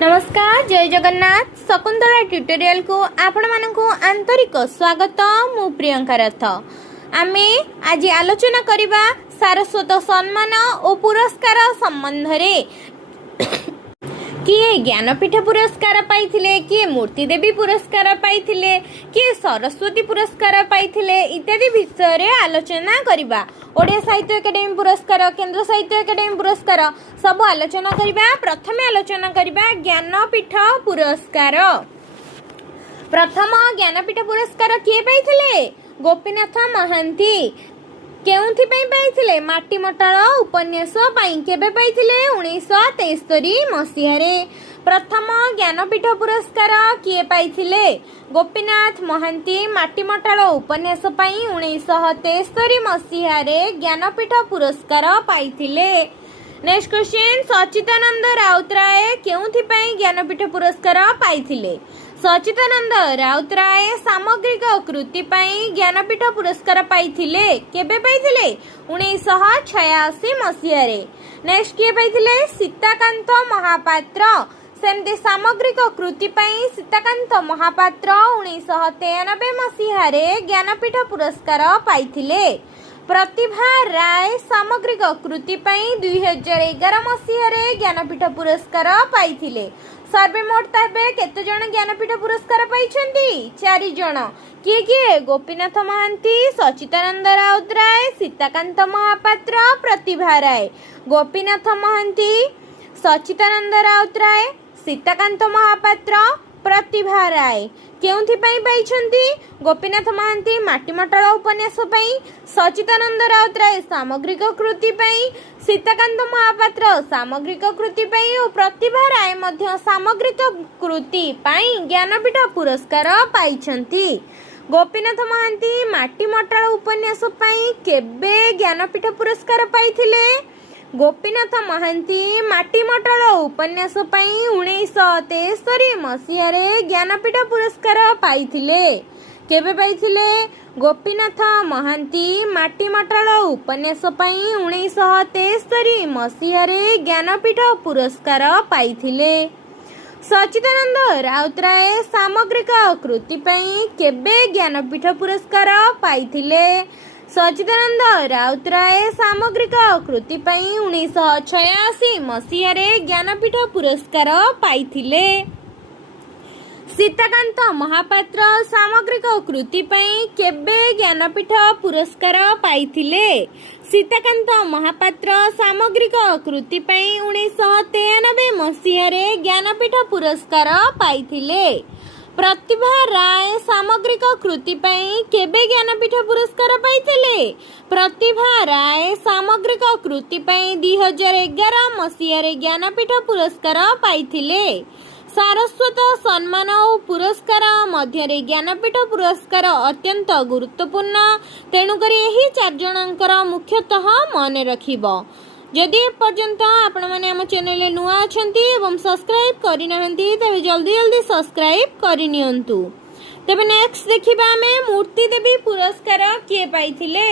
नमस्कार जय जगन्नाथ शकुंतला ट्यूटोरियल को आपण मानकु आंतरिक स्वागत मु प्रियंका रथ आमे आज आलोचना करिबा सारस्वत सम्मान और पुरस्कार संबंध रे किए ज्ञानपीठ पुरस्कार पाइथिले किए मूर्ति देवी पुरस्कार पाइथिले किए सरस्वती पुरस्कार पाइथिले इत्यादि विषय रे आलोचना करिबा। ओडिया साहित्य एकेडमी पुरस्कार केंद्र साहित्य एकेडमी पुरस्कार सब आलोचना करिबा। प्रथमे आलोचना करिबा ज्ञानपीठ पुरस्कार। प्रथम ज्ञानपीठ पुरस्कार किए पाइथिले गोपीनाथ महांती केउथि पई पाइथिले माटी मटाळ उपन्यास पई केबे पाइथिले 1973 मसिहा रे। प्रथम ज्ञानपीठ पुरस्कार किए पाइथिले गोपीनाथ महांती माटी मटाळ उपन्यास पई 1973 मसिहा रे ज्ञानपीठ पुरस्कार पाइथिले। नेक्स्ट क्वेश्चन सचिदानंद राउतराय केउथि पई ज्ञानपीठ पुरस्कार पाइथिले। सचिदानंद राउतराय सामग्रिक कृति पई ज्ञानपीठ पुरस्कार पाइथिले केबे पाइथिले 1986 मसिहा रे। नेक्स्ट किए पाइथिले सीताकांत महापात्र सेमते सामग्रिक कृति पई सीताकांत महापात्र 1993 मसिहा रे ज्ञानपीठ पुरस्कार पाइथिले। प्रतिभा राय सामग्रिक कृति पई 2011 मसिहा रे ज्ञानपीठ पुरस्कार पाइथिले। सर्वमोट तबे केते जण ज्ञानपीठ पुरस्कार पाइछंती 4 जण किए किए गोपीनाथ महांती सचिदानंद राउतराय सीताकांत महापात्र प्रतिभा राय। गोपीनाथ महांती सचिदानंद राउतराय सीताकांत महापात्र प्रतिभा राय केउथि पई पाइछंती गोपीनाथ महांती माटी मटाळ उपन्यास पई सचिदानंद राउतराय सामग्रिक कृति पई सीताकांत महापात्र सामग्रिक कृति पई और प्रतिभा राय मध्य सामग्रिक कृति पई ज्ञानपीठ पुरस्कार पाइछंती। गोपीनाथ महांती माटी मटाळ उपन्यास पई केबे ज्ञानपीठ पुरस्कार पाइथिले गोपीनाथ महांती माटी मटाळ उपन्यास पई 1973 मसिहा रे ज्ञानपीठ पुरस्कार पाइथिले। केबे पाइथिले गोपीनाथ महांती माटी मटाळ उपन्यास पई 1973 मसिहा रे ज्ञानपीठ पुरस्कार पाइथिले। सचिदानंद राउतराय सामग्रिक कृति पई केबे ज्ञानपीठ पुरस्कार पाइथिले। सचिदानंद राउतराय सामग्रिक कृति पई 1986 मसिहा रे ज्ञानपीठ पुरस्कार पाइथिले। सीताकांत महापात्र सामग्रिक कृति पई केबे ज्ञानपीठ पुरस्कार पाइथिले। सीताकांत महापात्र सामग्रिक कृति पई 1993 मसिहा रे ज्ञानपीठ पुरस्कार पाइथिले। प्रतिभा राय सामग्रिक कृति पई केबे ज्ञानपीठ पुरस्कार पाइथिले। प्रतिभा राय सामग्रिक कृति पई 2011 मसिहा रे ज्ञानपीठ पुरस्कार पाइथिले। सारस्वत सम्मान और पुरस्कार मध्य ज्ञानपीठ पुरस्कार अत्यंत गुरुत्वपूर्ण तेणुकरी एही 4 जनकर मुख्यतः मन रखिबो। जदि पर्यंत आपण माने हम चैनल ले नुआ अछंती एवं सब्सक्राइब करि नहंती तबे जल्दी जल्दी सब्सक्राइब करि नियंतु। तबे नेक्स्ट देखिबा हमें मूर्ति देवी पुरस्कार किए पाइथिले।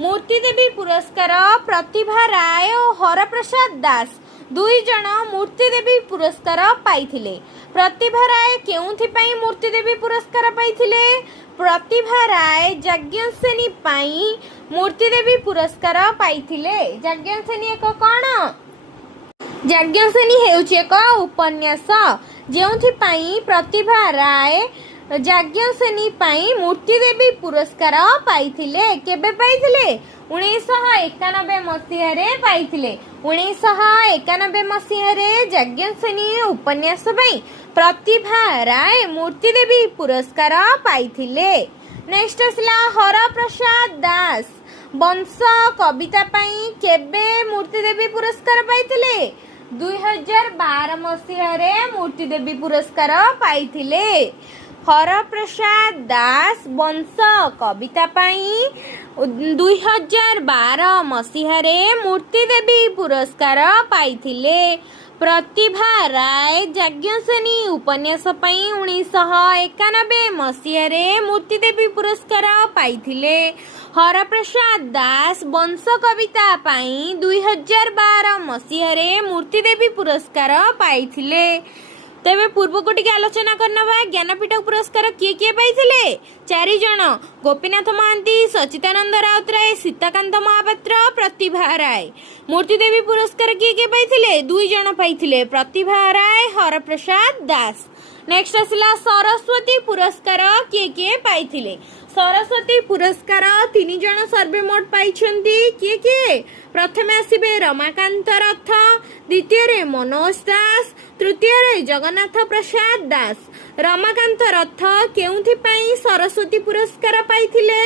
मूर्ति देवी पुरस्कार प्रतिभा राय और हरप्रसाद दास 2 जण मूर्ति देवी पुरस्कार पाइथिले। प्रतिभा राय केउथि पई मूर्ति देवी पुरस्कार पाइथिले। प्रतिभा राय यज्ञसेनी पई मूर्ति देवी पुरस्कार पाइथिले। यज्ञसेनी एक कोन यज्ञसेनी हेउछि एक उपन्यास जेउथि पई प्रतिभा राय यज्ञसेनी पई मूर्ति देवी पुरस्कार पाइथिले। केबे पाइथिले 1991 मसिहा रे पाइथिले। 1991 मसिहा रे यज्ञसेनी उपन्यास पई प्रतिभा राय मूर्ति देवी पुरस्कार पाइथिले। नेक्स्ट असला हरप्रसाद दास वंश कविता पई केबे मूर्ति देवी पुरस्कार पाइथिले 2012 मसिहा रे मूर्ति देवी पुरस्कार पाइथिले। हरप्रसाद दास वंश कविता पई 2012 मसिहा रे मूर्ति देवी पुरस्कार पाइथिले। प्रतिभा राय यज्ञसेनी उपन्यास पई 1991 मसिहा रे मूर्ति देवी पुरस्कार पाइथिले। हरप्रसाद दास वंश कविता पई 2012 मसिहा रे मूर्ति देवी पुरस्कार पाइथिले। तेबे पूर्व को टिके आलोचना करनबा ज्ञानपीठ पुरस्कार किए किए पाइथिले 4 जण गोपीनाथ महांती सचिदानंद राउतराय सीताकांत महापात्र प्रतिभा राय। मूर्ति देवी पुरस्कार किए किए पाइथिले 2 जण पाइथिले प्रतिभा राय हरप्रसाद दास। नेक्स्ट आसिला सरस्वती पुरस्कार किए किए पाइथिले सरस्वती पुरस्कार 3 जण सर्वमोट पाइछंती किए किए प्रथमे आसीबे रमाकांत रथ द्वितीय रे मनोज दास तृतीय रे जगन्नाथ प्रसाद दास। रमाकांत रथ केउथि पई सरस्वती पुरस्कार पाइथिले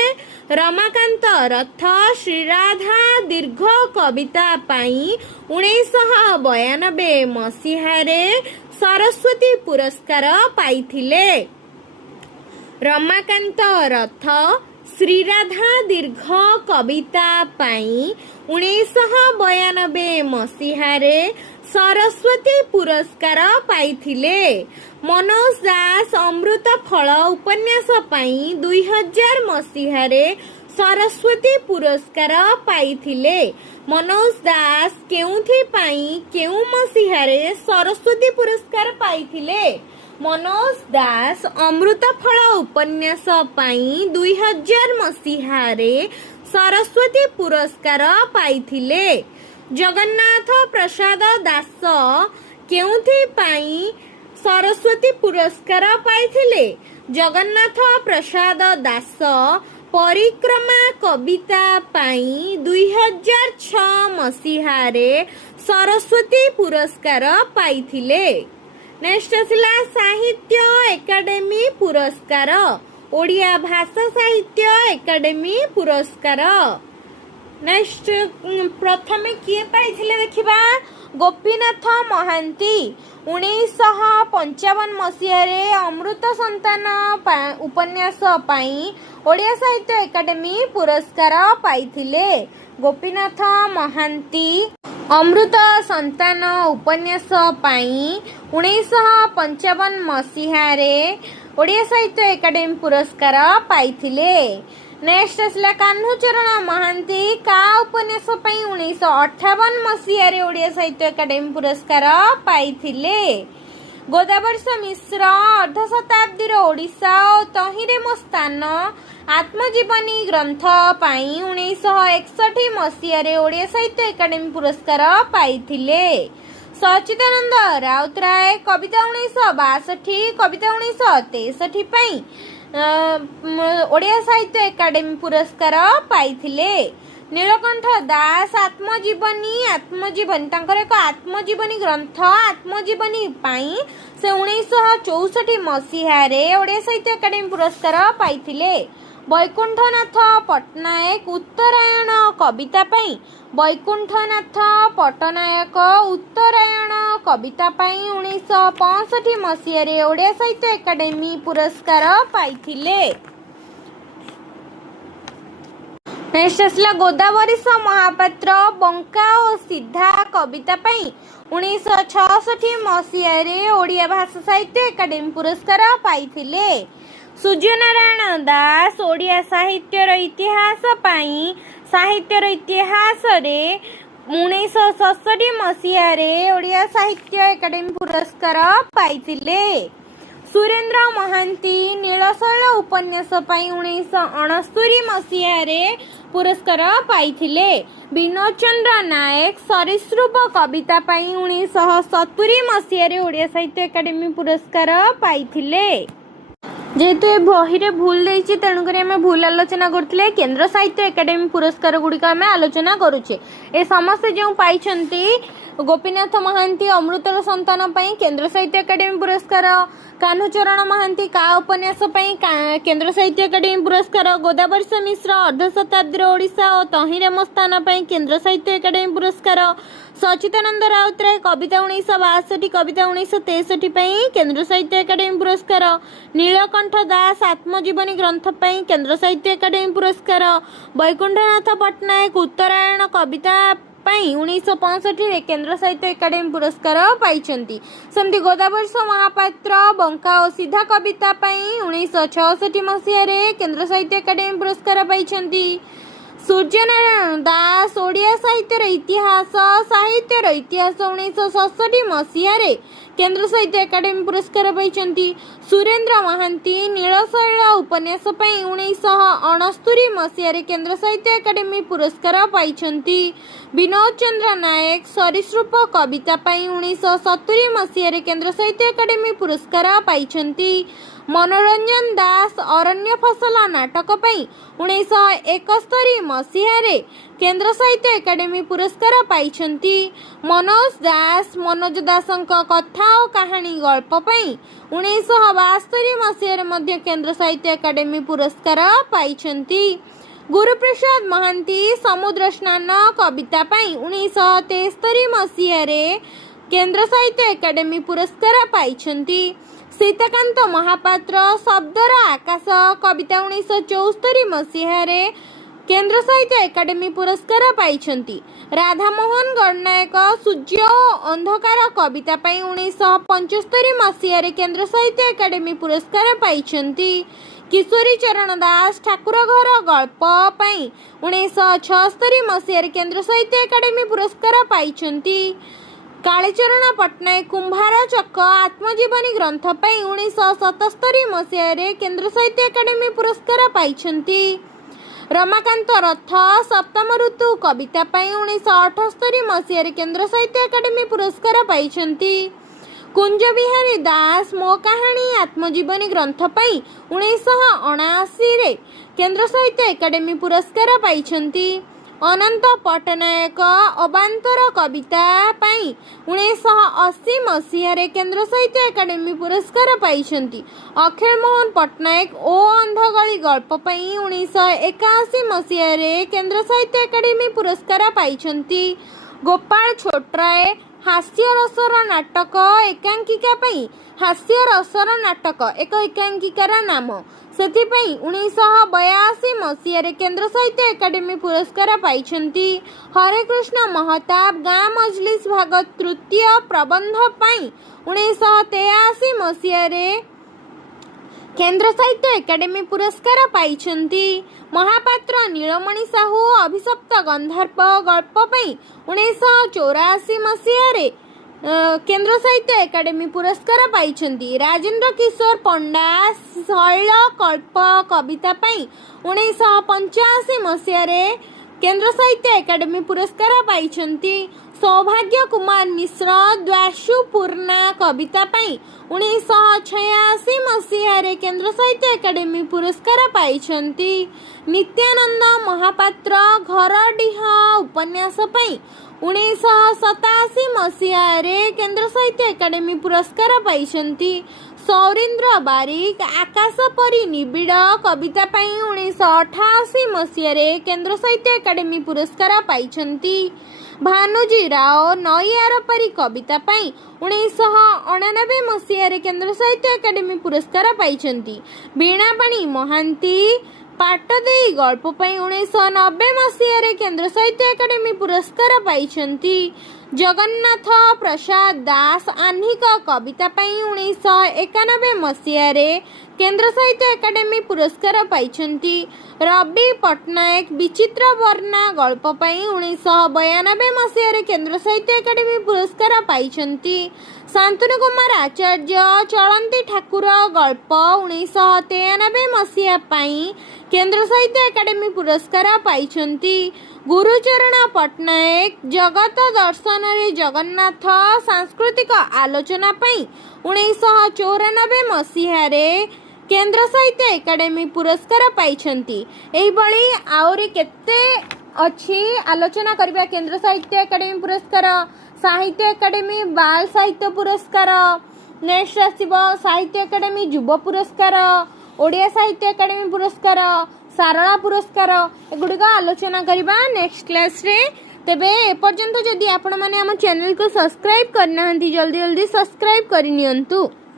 रमाकांत रथ श्रीराधा दीर्घ कविता पई 1992 मसीहारे सरस्वती पुरस्कार पाइथिले। रमाकांत रथ श्रीराधा दीर्घ कविता पई 1992 मसीहारे सरस्वती पुरस्कार पाइथिले। मनोज दास अमृत फल उपन्यास पई 2000 मसीहारे सरस्वती पुरस्कार पाइथिले। मनोज दास केउथि पई केउ मसीहारे सरस्वती पुरस्कार पाइथिले मनोज दास अमृत फल उपन्यास पई 2000 मसीहारे सरस्वती पुरस्कार पाइथिले। जगन्नाथ प्रसाद दास केउथि पई सरस्वती पुरस्कार पाइथिले जगन्नाथ प्रसाद दास परिक्रमा कविता पई 2006 मसीहारे सरस्वती पुरस्कार पाइथिले। नेक्स्ट आसिला साहित्य एकाडेमी पुरस्कार ओडिया भाषा साहित्य एकाडेमी पुरस्कार। नेक्स्ट प्रथमे किए पाइथिले देखिबा गोपीनाथ महांती 1955 मसीहारे अमृत संतान उपन्यास पई ओडिया साहित्य एकाडेमी पुरस्कार पाइथिले। गोपीनाथ महांती अमृत संतान उपन्यास पई 1955 मसीहारे ओडिया साहित्य एकाडेमी पुरस्कार पाइथिले। नेक्स्ट आसला कान्हूचरण महांती का उपन्यास पई 1958 मसीहारे ओडिया साहित्य एकाडेमी पुरस्कार पाइथिले। गोदावर्ष मिश्र अर्ध शताब्दीर ओडिशा और तहिरे मो स्थान आत्मजीवनी ग्रंथ पई 1961 मसीहारे ओडिया साहित्य एकाडेमी पुरस्कार पाइथिले। सचिदानंद राउतराय कविता 1962 कविता 1963 पई ओडिया साहित्य एकाडेमी पुरस्कार पाइथिले। नीलकंठ दास आत्मजीवनी तांकर एक आत्मजीवनी ग्रंथ आत्मजीवनी पाई से 1964 मसीहारे ओडिया साहित्य एकाडेमी पुरस्कार पाइथिले। वैकुंठनाथ पट्टनायक उत्तरायण कविता पाई वैकुंठनाथ पट्टनायक उत्तरायण कविता पाई 1965 मसीहारे ओडिया साहित्य एकाडेमी पुरस्कार पाइथिले। नेक्स्ट आसला गोदावरीश महापात्र बंका और सीधा कविता पाई 1966 मसीहारे ओडिया भाषा साहित्य एकाडेमी पुरस्कार पाइथिले। सूर्यनारायण दास ओडिया साहित्यर इतिहास पाई साहित्यर इतिहास रे 1967 मसीहारे ओडिया साहित्य एकाडेमी पुरस्कार पाइथिले। सुरेंद्र महांती नीलशैल उपन्यास पाई 1969 मसीहारे पुरस्कार पाइथिले। विनोद चंद्र नायक सरीसृप कविता पाई 1970 मसीहारे ओडिया साहित्य एकाडेमी पुरस्कार पाइथिले। जेहेतु ए बहिरे भूल देछि तेणुकरी आमे भूल आलोचना करथिले केंद्र साहित्य एकाडेमी पुरस्कार गुड़िक आमे आलोचना करूचे। ए समस्त जो पाइछंती गोपीनाथ महांती अमृतर संतान पई केंद्र साहित्य एकाडेमी पुरस्कार, कान्हूचरण महांती का उपन्यास पई केंद्र साहित्य एकाडेमी पुरस्कार, गोदावर्ष मिश्र अर्ध शताब्दी ओडिशा और तहिरे मो स्थान पई केंद्र साहित्य एकाडेमी पुरस्कार, सचिदानंद राउतराय कविता 1962 कविता 1963 पई केंद्र साहित्य एकाडेमी पुरस्कार, नीलकंठ दास आत्मजीवनी ग्रंथ पई केंद्र साहित्य एकाडेमी पुरस्कार, वैकुंठनाथ पट्टनायक उत्तरायण कविता पाई 1965 केंद्र साहित्य एकाडेमी पुरस्कार पाइछंती। सेमती गोदावर्ष महापात्र बंका और सीधा कविता पाई 1966 मसीहारे केंद्र साहित्य एकाडेमी पुरस्कार पाइछंती। सूर्यनारायण दास ओडिया साहित्यर इतिहास 1967 मसीहारे केन्द्र साहित्य एकाडेमी पुरस्कार पाइछन्ति। सुरेन्द्र महांती नीलशैल उपन्यास पई 1969 मसीह रे केन्द्र साहित्य एकाडेमी पुरस्कार पाइछन्ति। विनोद चंद्र नायक सरीसृप कविता पई 1970 मसीह रे केन्द्र साहित्य एकाडेमी पुरस्कार पाइछन्ति। मनोरंजन दास अरण्य फसल नाटक पई 1971 मसीह रे केन्द्र साहित्य एकाडेमी पुरस्कार पाइछन्ति। मनोज दासंक कथा और कहानी गल्प पई 1972 मसीह रे मध्य केन्द्र साहित्य एकाडेमी पुरस्कार पाइछन्ति। गुरुप्रसाद महांती समुद्र स्नान कविता पई 1973 मसीह रे केन्द्र साहित्य एकाडेमी पुरस्कार पाइछन्ति। सीताकांत महापात्र शब्दर आकाश कविता 1974 मसीह रे केन्द्र साहित्य एकाडेमी पुरस्कार पाइछन्ति। राधामोहन गणनायक सूर्य अंधकार कविता पई 1975 मसीह रे केन्द्र साहित्य एकाडेमी पुरस्कार पाइछन्ति। किशोरी चरण दास ठाकुर घर गल्प पई 1976 मसीह रे केन्द्र साहित्य एकाडेमी पुरस्कार पाइछन्ति। कालीचरण पट्टनायक कुंभार चक आत्मजीवनी ग्रंथ पई 1977 मसीह रे केन्द्र साहित्य एकाडेमी पुरस्कार पाइछन्ति। रमाकांत रथ सप्तम ऋतु कविता पई 1978 मसीह रे केन्द्र साहित्य एकाडेमी पुरस्कार पाइछन्ति। कुंज बिहारी दास मो कहानी आत्मजीवनी ग्रंथ पई 1979 रे केन्द्र साहित्य एकाडेमी पुरस्कार पाइछन्ति। अनंत पट्टनायक अबांतर कविता पई 1980 मसीह रे केन्द्र साहित्य एकाडेमी पुरस्कार पाइछन्ति। अखिल मोहन पट्टनायक ओ अंधगली गल्प पई 1981 मसीह रे केन्द्र साहित्य एकाडेमी पुरस्कार पाइछन्ति। गोपाल छोटराय हास्य रसर नाटक एकांकिका पई हास्य रसर नाटक एक एकांकिकार नाम सेथिपई 1982 मसीह रे केन्द्र साहित्य एकाडेमी पुरस्कार पाइछन्ति। हरे कृष्ण महताब गाँ मजलिस भाग तृतीय प्रबंध पई 1983 मसीह रे केन्द्र साहित्य एकाडेमी पुरस्कार पाइछन्ति। महापात्र नीलमणि साहू अभिशप्त गंधर्व गल्प पई 1984 मसीह रे केन्द्र साहित्य एकाडेमी पुरस्कार पाइछन्ति। राजेंद्र किशोर पंडा शैल कल्प कविता पई 1985 मसीह रे केन्द्र साहित्य एकाडेमी पुरस्कार पाइछन्ति। सौभाग्य कुमार मिश्र द्वाशु पूर्णा कविता पई 1986 मसीह रे केन्द्र साहित्य एकाडेमी पुरस्कार पाइछन्ति। नित्यानंद महापात्र घरडीह उपन्यास पई 1987 मसीह रे केन्द्र साहित्य एकाडेमी पुरस्कार पाइछन्ति। सौरीन्द्र बारिक आकाश परी निबिड़ कविता पई 1988 मसीह रे केन्द्र साहित्य एकाडेमी पुरस्कार पाइछन्ति। भानुजी राव नईयार परी कविता पई 1989 मसीह रे केन्द्र साहित्य एकाडेमी पुरस्कार पाइछन्ति। वीणापाणी महांती पाटदेई गल्प पई 1990 मसीह रे केन्द्र साहित्य एकाडेमी पुरस्कार पाइछन्ति। जगन्नाथ प्रसाद दास आह्निक कविता पई 1991 मसीह रे केन्द्र साहित्य एकाडेमी पुरस्कार पाइछन्ति। रवि पट्टनायक विचित्र वर्णा गल्प पई 1992 मसीह रे केन्द्र साहित्य एकाडेमी पुरस्कार पाइछन्ति। शांतनु कुमार आचार्य चलंती ठाकुर गल्प 1993 मसीह पई केन्द्र साहित्य एकाडेमी पुरस्कार पाइछन्ति। गुरुचरण पट्टनायक जगत दर्शन रे जगन्नाथ सांस्कृतिक आलोचना पई 1994 मसीह रे केन्द्र साहित्य एकाडेमी पुरस्कार पाइछन्ति। एही बळी आउरी केते अछि आलोचना करबा केन्द्र साहित्य एकाडेमी पुरस्कार साहित्य एकाडेमी बाल साहित्य पुरस्कार नेक्स्ट आसीबो साहित्य एकाडेमी युवा पुरस्कार ओडिया साहित्य एकाडेमी पुरस्कार सारला पुरस्कार एगुड़िक आलोचना करबा नेक्स्ट क्लास रे। तेबे एपर्यंत जदि आपण माने हम चैनल को सब्सक्राइब करना जल्दी जल्दी सब्सक्राइब करनियंतु।